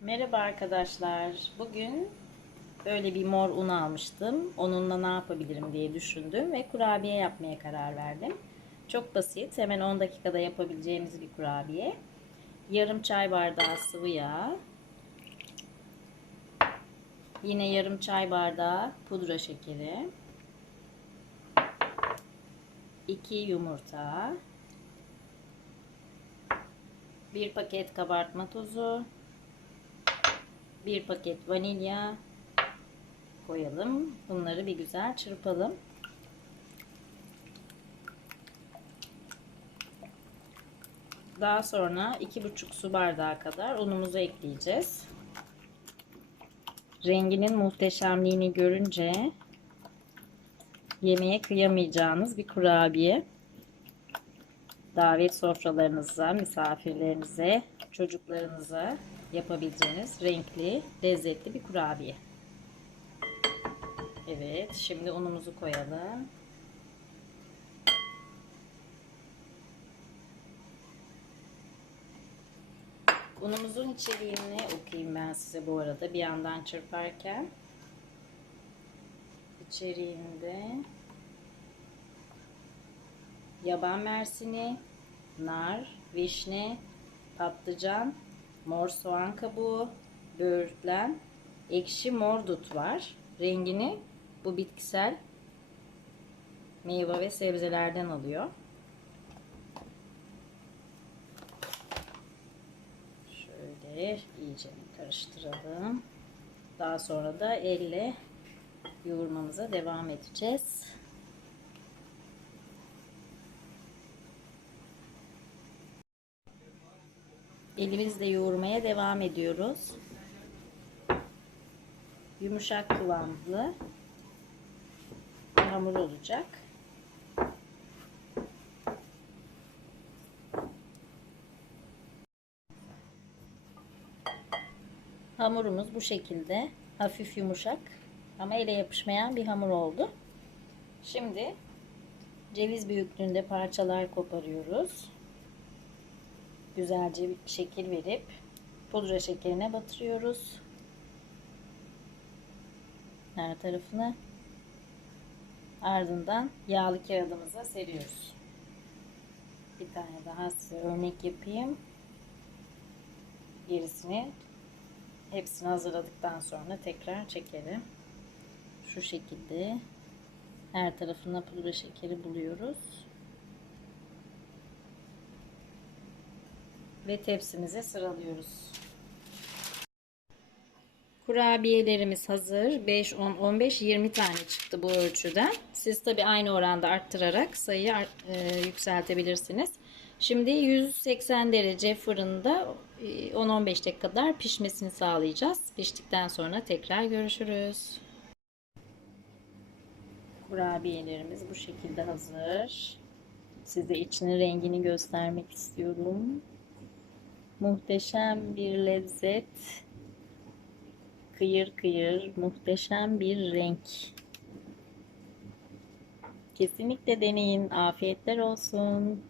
Merhaba arkadaşlar. Bugün böyle bir mor un almıştım. Onunla ne yapabilirim diye düşündüm ve kurabiye yapmaya karar verdim. Çok basit. Hemen 10 dakikada yapabileceğimiz bir kurabiye. Yarım çay bardağı sıvı yağ. Yine yarım çay bardağı pudra şekeri. 2 yumurta. 1 paket kabartma tozu. 1 paket vanilya koyalım. Bunları bir güzel çırpalım. Daha sonra 2,5 su bardağı kadar unumuzu ekleyeceğiz. Renginin muhteşemliğini görünce yemeğe kıyamayacağınız bir kurabiye. Davet sofralarınıza, misafirlerinize, çocuklarınıza yapabileceğiniz renkli, lezzetli bir kurabiye. Evet, şimdi unumuzu koyalım. Unumuzun içeriğini okuyayım ben size bu arada bir yandan çırparken. İçeriğinde yaban mersini, nar, vişne, patlıcan, mor soğan kabuğu, böğürtlen, ekşi mor dut var. Rengini bu bitkisel meyve ve sebzelerden alıyor. Şöyle iyice karıştıralım. Daha sonra da elle yoğurmamıza devam edeceğiz. Elimizle yoğurmaya devam ediyoruz. Yumuşak kıvamlı bir hamur olacak. Hamurumuz bu şekilde hafif yumuşak ama ele yapışmayan bir hamur oldu. Şimdi ceviz büyüklüğünde parçalar koparıyoruz güzelce bir şekil verip pudra şekerine batırıyoruz. Her tarafını ardından yağlı kağıdımıza seriyoruz. Bir tane daha size örnek yapayım. Gerisini hepsini hazırladıktan sonra tekrar çekelim. Şu şekilde her tarafına pudra şekeri buluyoruz. Ve tepsimize sıralıyoruz. Kurabiyelerimiz hazır. 5, 10, 15, 20 tane çıktı bu ölçüden. Siz tabi aynı oranda arttırarak sayıyı e, yükseltebilirsiniz. Şimdi 180 derece fırında 10-15 dakika kadar pişmesini sağlayacağız. Piştikten sonra tekrar görüşürüz. Kurabiyelerimiz bu şekilde hazır. Size içinin rengini göstermek istiyorum. Muhteşem bir lezzet. Kıyır kıyır muhteşem bir renk. Kesinlikle deneyin. Afiyetler olsun.